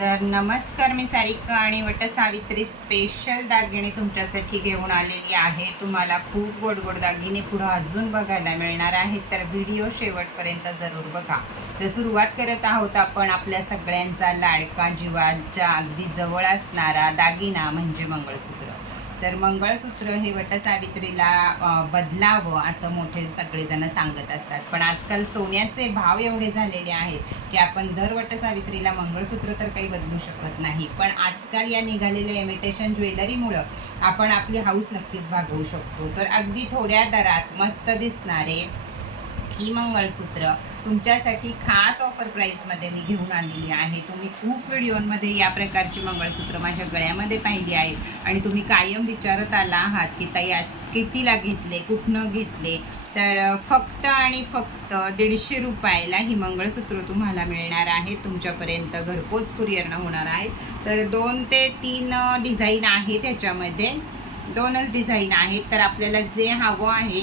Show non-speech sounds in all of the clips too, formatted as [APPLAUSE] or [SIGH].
तर नमस्कार मी सारिका आणि वटसावित्री स्पेशल दागिने तुमच्यासाठी घेऊन आलेली आहे. तुम्हाला खूप गोड गोड दागिने पुढं अजून बघायला मिळणार आहेत तर व्हिडिओ शेवटपर्यंत जरूर बघा. तर सुरुवात करत आहोत आपण आपल्या सगळ्यांचा लाडका जीवाच्या अगदी जवळ असणारा दागिना म्हणजे मंगळसूत्र. तर मंगळसूत्र हे वटसावित्रीला बदलावं असं मोठे सगळेजण सांगत असतात. पण आजकाल सोन्याचे भाव एवढे झालेले आहेत की आपण दर वटसावित्रीला मंगळसूत्र तर काही बदलू शकत नाही. पण आजकाल या निघालेल्या इमिटेशन ज्वेलरीमुळं आपण आपली हाऊस नक्कीच भागवू शकतो. तर अगदी थोड्या दरात मस्त दिसणारे ही मंगळसूत्र. तुमच्यासाठी खास ऑफर प्राईजमध्ये मी घेऊन आलेली आहे. तुम्ही खूप व्हिडिओमध्ये या प्रकारची मंगळसूत्र माझ्या गळ्यामध्ये पाहिली आहे. आणि तुम्ही कायम विचारत आला आहात की ताई आज कितीला घेतले कुठनं घेतले? तर फक्त आणि फक्त दीडशे रुपयाला ही मंगळसूत्र तुम्हाला मिळणार आहे. तुमच्यापर्यंत घरपोच कुरिअरनं होणार आहे. तर दोन ते तीन डिझाईन आहेत त्याच्यामध्ये दोनच डिझाईन आहेत. तर आपल्याला जे हवं आहे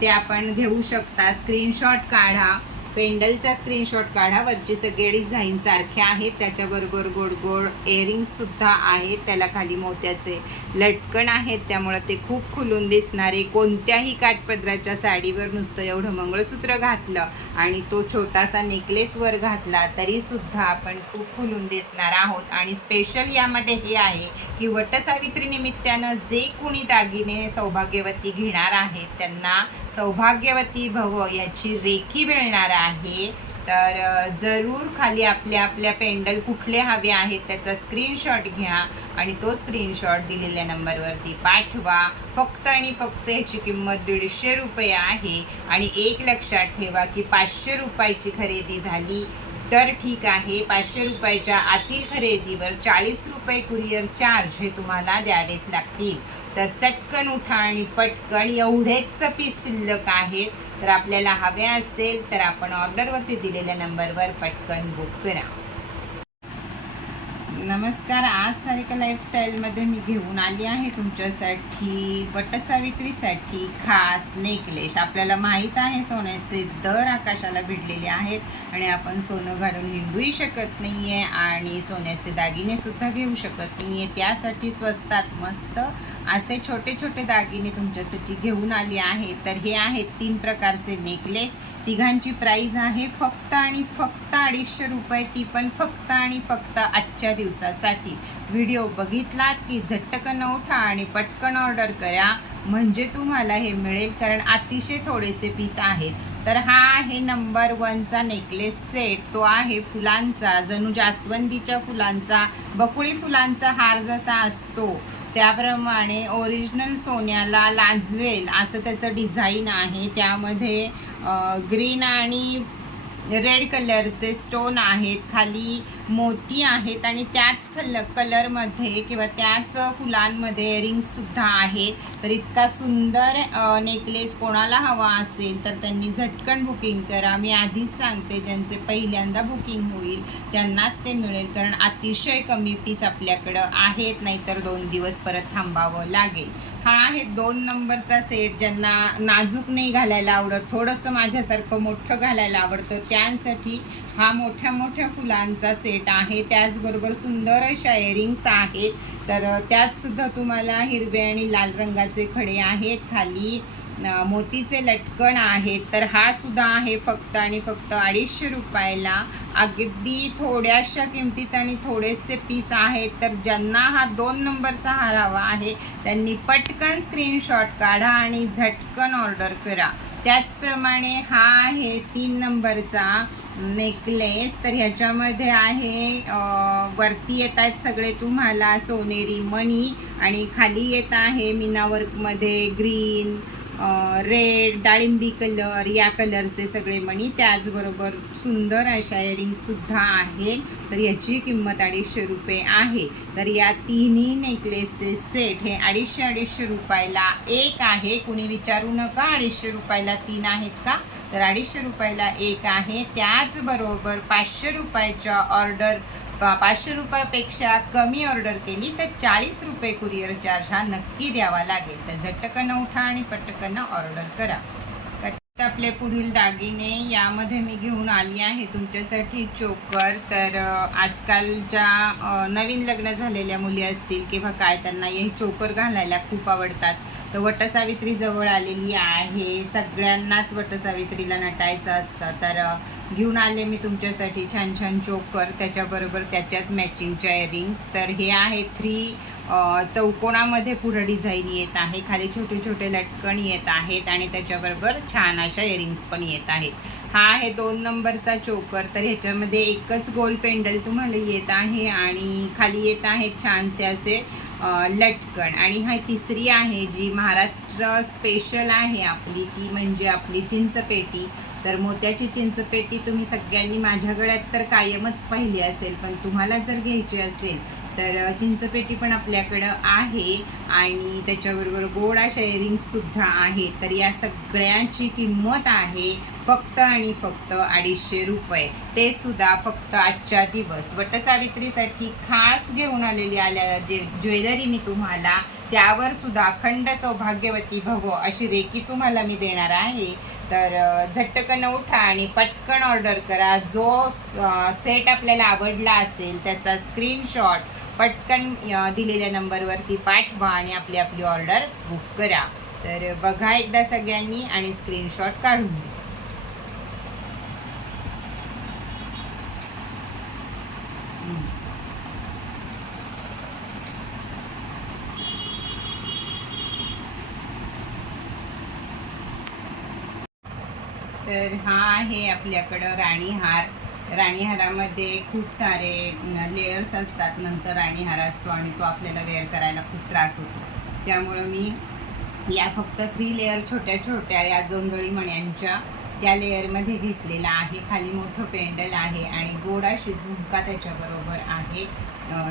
ते आपण घेऊ शकता. स्क्रीनशॉट काढा. पेंडलचा स्क्रीनशॉट काढा. वरची सगळे डिझाईनसारखे आहेत त्याच्याबरोबर गोड गोड इयरिंग्ससुद्धा आहेत त्याला खाली मोत्याचे लटकन आहेत. त्यामुळं ते खूप खुलून दिसणारे. कोणत्याही काठपदराच्या साडीवर नुसतं एवढं मंगळसूत्र घातलं आणि तो छोटासा नेकलेसवर घातला तरीसुद्धा आपण खूप खुलून दिसणार आहोत. आणि स्पेशल यामध्ये हे आहे की वटसावित्री निमित्तानं जे कुणी दागिने सौभाग्यवती घेणार आहेत त्यांना सौभाग्यवती भव याची रेखी मिळणार आहे. तर जरूर खाली आपल्या आपल्या पेंडल कुठले हवे आहेत त्याचा स्क्रीनशॉट घ्या आणि तो स्क्रीनशॉट दिलेल्या नंबरवरती पाठवा. फक्त आणि फक्त ह्याची किंमत दीडशे रुपये आहे. आणि एक लक्षात ठेवा की पाचशे रुपयाची खरेदी झाली. तर ठीक आहे पाचशे रुपयाच्या आतील खरेदीवर चाळीस रुपये कुरिअर चार्ज हे तुम्हाला द्यावेच लागतील. तर चटकन उठा आणि पटकन एवढेच पीस शिल्लक आहेत. तर आपल्याला हवे असेल तर आपण ऑर्डरवरती दिलेल्या नंबरवर पटकन बुक करा. नमस्कार. आज तारिका लाईफस्टाईलमध्ये मी घेऊन आली आहे तुमच्यासाठी वटसावित्रीसाठी खास नेकलेस आपल्याला माहीत आहे सोन्याचे दर आकाशाला भिडलेले आहेत आणि आपण सोनं घालून हिंडूही शकत नाही आहे आणि सोन्याचे दागिनेसुद्धा घेऊ शकत नाही आहे त्यासाठी स्वस्तात मस्त असे छोटे छोटे दागिने तुमच्यासाठी घेऊन आली आहे तर हे आहेत तीन प्रकारचे नेकलेस तिघांची प्राईज आहे फक्त आणि फक्त अडीचशे रुपये. ती पण फक्त आणि फक्त आजच्या दिवसासाठी. व्हिडिओ बघितलात की झटकन उठा आणि पटकन ऑर्डर करा. म्हणजे तुम्हाला हे मिळेल कारण अतिशय थोडेसे पीस आहेत. तर हा आहे नंबर वनचा नेकलेस सेट तो आहे फुलांचा. जणू जास्वंदीच्या फुलांचा बकुळी फुलांचा हार जसा असतो. त्याप्रमाणे ओरिजिनल सोन्याला लाजवेल असं त्याचं डिझाईन आहे. त्यामध्ये ग्रीन आणि रेड कलरचे स्टोन आहेत. खाली मोती आहेत आणि त्याच कल कलरमध्ये किंवा त्याच फुलांमध्ये रिंग्ससुद्धा आहेत. तर इतका सुंदर नेकलेस कोणाला हवा असेल तर त्यांनी झटकन बुकिंग करा. मी आधीच सांगते ज्यांचे पहिल्यांदा बुकिंग होईल त्यांनाच ते मिळेल. कारण अतिशय कमी पीस आपल्याकडं आहेत नाहीतर दोन दिवस परत थांबावं लागेल. हा आहे दोन नंबरचा सेट ज्यांना नाजूक नाही घालायला आवडत थोडंसं माझ्यासारखं मोठं घालायला आवडतं त्यांसाठी हा मोठ्या मोठ्या फुलांचा सेट आहे त्याचबरोबर सुंदर अशा इयरिंग्स आहेत. तर त्यातसुद्धा तुम्हाला हिरवे आणि लाल रंगाचे खडे आहेत. खाली मोतीचे लटकन आहेत. तर हा सुद्धा आहे फक्त आणि फक्त अडीचशे रुपयाला. अगदी थोड्याशा किमतीत आणि थोडेसे पीस आहेत. तर ज्यांना हा दोन नंबरचा हार हवा आहे त्यांनी पटकन स्क्रीनशॉट काढा आणि झटकन ऑर्डर करा. त्याचप्रमाणे हा आहे तीन नंबरचा नेकलेस तर ह्याच्यामध्ये आहे वरती येत आहेत सगळे तुम्हाला सोनेरी मणी आणि खाली येत आहे मीना वर्कमध्ये ग्रीन रेड डाळिंबी कलर या कलरचे सगळे मणी. त्याचबरोबर सुंदर अशा इयरिंगसुद्धा आहेत. तर याची किंमत अडीचशे रुपये आहे. तर या तिन्ही नेकलेसचे सेट हे अडीचशे अडीचशे रुपयाला एक आहे. कुणी विचारू नका अडीचशे रुपयाला तीन आहेत का? तर अडीचशे रुपयाला एक आहे. त्याचबरोबर पाचशे रुपयाच्या ऑर्डर पाचशे रुपयापेक्षा कमी ऑर्डर केली तर चाळीस रुपये कुरिअर चार्ज हा नक्की द्यावा लागेल. तर झटकन उठा आणि पटकन ऑर्डर करा. आपले पुढील दागिने यामध्ये मी घेऊन आली आहे. तुमच्यासाठी चोकर. तर आजकालच्या नवीन लग्न झालेल्या मुली असतील किंवा काय त्यांना हे चोकर घालायला खूप आवडतात. तर वटसावित्री जवळ आलेली आहे. सगळ्यांनाच वटसावित्रीला नटायचं असतं. तर घेऊन आले मी तुमच्यासाठी छान छान चोकर. त्याच्याबरोबर त्याच्याच मॅचिंगच्या इयरिंग्स तर हे आहे थ्री चौकोनामध्ये पुढं डिझाईन येत आहे. खाली छोटे छोटे लटकन येत आहेत आणि त्याच्याबरोबर छान अशा इयरिंग्स पण येत आहेत. हा आहे दोन नंबरचा चोकर. तर ह्याच्यामध्ये एकच गोल पेंडल तुम्हाला येत आहे आणि खाली येत आहेत छानसे असे लटकण आणि हा तिसरी आहे जी महाराष्ट्र स्पेशल आहे आपली. ती म्हणजे आपली चिंचपेटी. तर मोत्याची चिंचपेटी तुम्ही सगळ्यांनी माझ्या गळ्यात तर कायमच पाहिली असेल पण तुम्हाला जर घ्यायची असेल तर चिंचपेटी पण आपल्याकडं आहे. आणि त्याच्याबरोबर गोड अशा इयरिंग्ससुद्धा आहेत. तर या सगळ्यांची किंमत आहे फक्त आणि फक्त अडीचशे रुपये. ते सुद्धा फक्त आजच्या दिवस. वटसावित्रीसाठी खास घेऊन आलेली आल्या जे ज्वेलरी मी तुम्हाला त्यावर सुद्धा अखंड सौभाग्यवती भव अशी रेकी तुम्हाला मी देणार आहे. तर झटकन उठा आणि पटकन ऑर्डर करा. जो सेट आपल्याला आवडला असेल त्याचा स्क्रीनशॉट पटकन दिलेल्या नंबरवरती पाठवा आणि आपली आपली ऑर्डर बुक करा. तर बघा एकदा सगळ्यांनी आणि स्क्रीनशॉट काढून घ्या. तर हा आहे आपल्याकडं राणीहार. राणीहारामध्ये खूप सारे लेयर्स असतात. नंतर राणीहार असतो आणि तो आपल्याला वेअर करायला खूप त्रास होतो. त्यामुळं मी या फक्त थ्री लेअर छोट्या छोट्या या जोंधळी मण्यांच्या त्या लेअरमध्ये घेतलेला आहे. खाली मोठं पेंडल आहे आणि गोड अशी झुमका त्याच्याबरोबर आहे.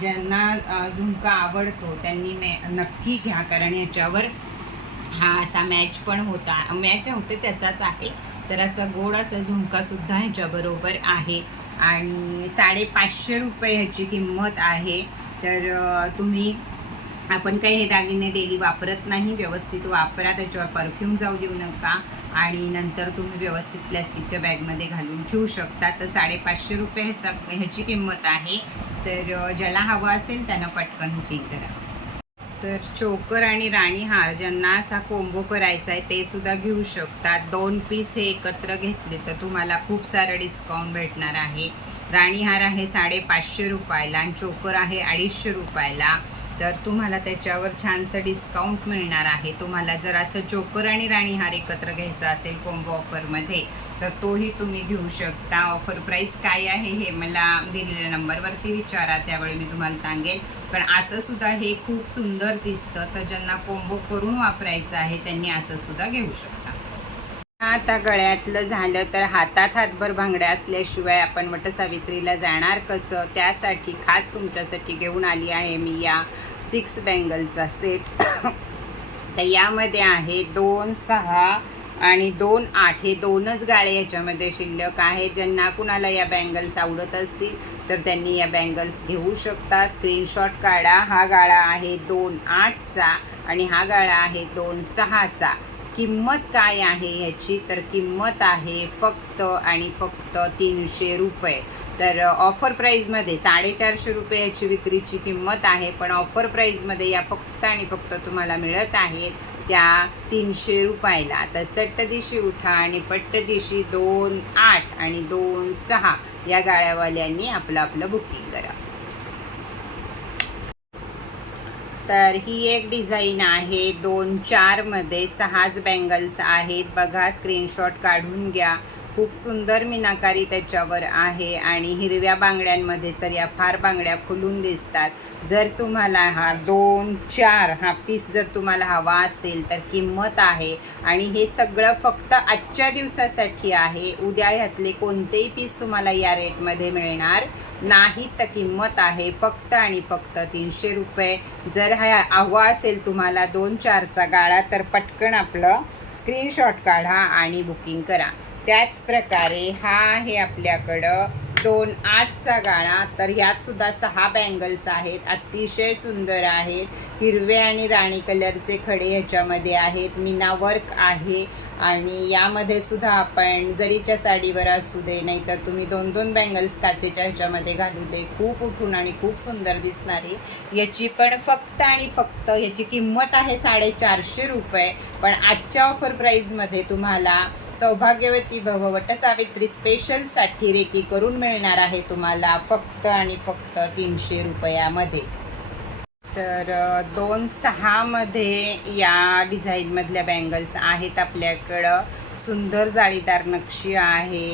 ज्यांना झुमका आवडतो त्यांनी ने नक्की घ्या. कारण याच्यावर हा असा मॅच पण होता. मॅच होते त्याचाच आहे. तर असा गोड असा झुमकासुद्धा ह्याच्याबरोबर आहे. आणि साडेपाचशे रुपये ह्याची किंमत आहे. तर तुम्ही आपण काही हे दागिने डेली वापरत नाही व्यवस्थित वापरा त्याच्यावर परफ्यूम जाऊ देऊ नका. आणि नंतर तुम्ही व्यवस्थित प्लॅस्टिकच्या बॅगमध्ये घालून ठेवू शकता. तर साडेपाचशे रुपये ह्याचा ह्याची किंमत आहे. तर ज्याला हवं असेल त्यांना पटकन बुकिंग करा. तर चोकर आणि राणीहार ज्यांना असा कोंबो करायचा आहे ते सुद्धा घेऊ शकतात. दोन पीस हे एकत्र घेतले तर तुम्हाला खूप सारं डिस्काउंट भेटणार आहे. राणीहार आहे साडेपाचशे रुपयाला आणि चोकर आहे अडीचशे रुपयाला. तर तुम्हाला त्याच्यावर छानसं डिस्काउंट मिळणार आहे. तुम्हाला जर असं जोकर आणि राणीहार एकत्र घ्यायचा असेल कोंबो ऑफरमध्ये तर तोही तुम्ही घेऊ शकता. ऑफर प्राईस काय आहे हे मला दिलेल्या नंबरवरती विचारा. त्यावेळी मी तुम्हाला सांगेल पण असं सुद्धा हे खूप सुंदर दिसतं. तर ज्यांना कोंबो करून वापरायचं आहे त्यांनी असं सुद्धा घेऊ शकता. आता गळ्यातलं झालं तर हातात हातभर भांगड्या असल्याशिवाय आपण वटसावित्रीला जाणार कसं? त्यासाठी खास तुमच्यासाठी घेऊन आली आहे मी या सिक्स बँगलचा सेट. [COUGHS] तर यामध्ये आहे दोन सहा आणि दोन आठ. हे दोनच गाळे याच्यामध्ये शिल्लक आहे. ज्यांना कुणाला या बँगल्स आवडत असतील तर त्यांनी या बँगल्स घेऊ शकता. स्क्रीनशॉट काढा. हा गाळा आहे दोन आठचा आणि हा गाळा आहे दोन सहाचा. किंमत काय आहे ह्याची तर किंमत आहे फक्त आणि फक्त तीनशे रुपये. तर ऑफर प्राईजमध्ये साडेचारशे रुपये याची विक्रीची किंमत आहे पण ऑफर प्राईजमध्ये या फक्त आणि फक्त तुम्हाला मिळत आहेत त्या तीनशे रुपयाला. तर चट्ट दिशी उठा आणि पट्ट दिशी दोन आठ आणि दोन सहा या गाड्यावाल्यांनी आपलं आपलं बुकिंग करा. तर ही एक डिझाईन आहे. दोन चारमध्ये सहाच बँगल्स आहेत. बघा स्क्रीनशॉट काढून घ्या. खूप सुंदर मीनाकारी त्याच्यावर आहे आणि हिरव्या बांगड्यांमध्ये तर या फार बांगड्या खुलून दिसतात. जर तुम्हाला हा दोन चार हा पीस जर तुम्हाला हवा असेल तर किंमत आहे आणि हे सगळं फक्त आजच्या दिवसासाठी आहे. उद्या ह्यातले कोणतेही पीस तुम्हाला या रेटमध्ये मिळणार नाही तर किंमत आहे फक्त आणि फक्त तीनशे रुपये. जर हा हवा असेल तुम्हाला दोन चारचा गाळा तर पटकन आपलं स्क्रीनशॉट काढा आणि बुकिंग करा. त्याच प्रकारे हा आहे आपल्याकडं दोन आठचा गाळा तर ह्यात सुद्धा सहा बँगल्स आहेत. अतिशय सुंदर आहेत. हिरवे आणि राणी कलरचे खडे ह्याच्यामध्ये आहेत. मीना वर्क आहे. आणि यामध्ये सुद्धा आपण जरीच्या साडीवर असू दे नाहीतर तुम्ही दोन दोन बँगल्स काचेच्या ह्याच्यामध्ये घालू दे. खूप उठून आणि खूप सुंदर दिसणारी. याची पण फक्त आणि फक्त याची किंमत आहे साडेचारशे रुपये. पण आजच्या ऑफर प्राईजमध्ये तुम्हाला सौभाग्यवती भव वटसावित्री स्पेशलसाठी रेकी करून मिळणार आहे तुम्हाला फक्त आणि फक्त तीनशे रुपयामध्ये. तर दोन सहामध्ये या डिझाईनमधल्या बँगल्स आहेत आपल्याकडं. सुंदर जाळीदार नक्षी आहे.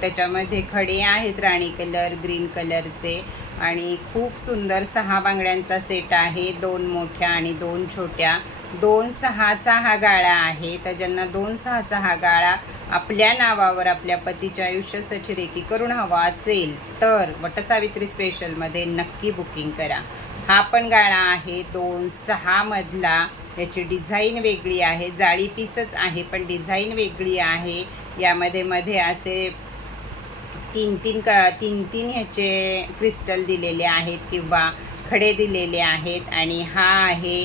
त्याच्यामध्ये खडे आहेत राणी कलर ग्रीन कलरचे. आणि खूप सुंदर सहा बांगड्यांचा सेट आहे दोन मोठ्या आणि दोन छोट्या. दोन सहाचा हा गाळा आहे. तर ज्यांना दोन सहाचा हा गाळा आपल्या नावावर आपल्या पतीच्या आयुष्यासाठी रेकी करून हवा असेल तर वटसावित्री स्पेशलमध्ये नक्की बुकिंग करा. हा पण गाळा आहे दोन सहामधला याची डिझाईन वेगळी आहे जाळी पीसच आहे पण डिझाईन वेगळी आहे. यामध्ये मध्ये असे तीन तीन क तीन तीन ह्याचे क्रिस्टल दिलेले आहेत किंवा खडे दिलेले आहेत. आणि हा आहे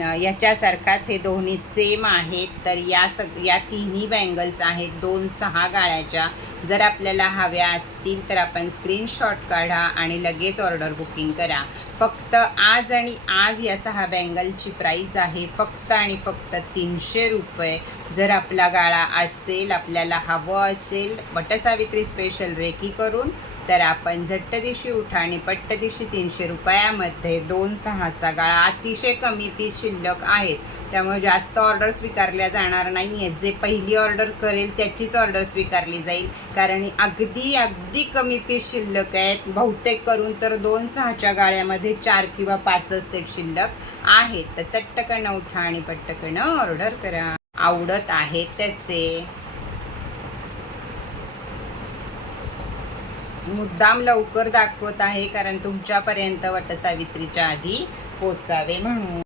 याच्यासारखाच हे दोन्ही सेम आहेत. तर या सग या तिन्ही बँगल्स आहेत. दोन सहा गाळ्याच्या. जर आपल्याला हव्या असतील तर आपण स्क्रीनशॉट काढा आणि लगेच ऑर्डर बुकिंग करा. फक्त आज आणि आज या सहा बँगलची प्राईज आहे. फक्त आणि फक्त तीनशे रुपये जर आपला गाळा असेल आपल्याला हवं असेल वटसावित्री स्पेशल रेकी करून तर आपण झट्ट दिवशी उठा आणि पट्ट दिवशी तीनशे रुपयामध्ये दोन सहाचा गाळा अतिशय कमी फी शिल्लक आहेत त्यामुळे जास्त ऑर्डर स्वीकारल्या जाणार नाही आहेत जे पहिली ऑर्डर करेल त्याचीच ऑर्डर स्वीकारली जाईल. कारण अगदी अगदी कमी पीस शिल्लक आहेत. बहुतेक करून तर दोन सहाच्या गाळ्यामध्ये चार किंवा पाचच सेट शिल्लक आहेत. तर चट्टकन उठा आणि पट्टकन ऑर्डर करा. आवडत आहेत त्याचे. मुद्दाम लवकर दाखवत आहे कारण तुमच्यापर्यंत वटसावित्रीच्या आधी पोचावे म्हणून.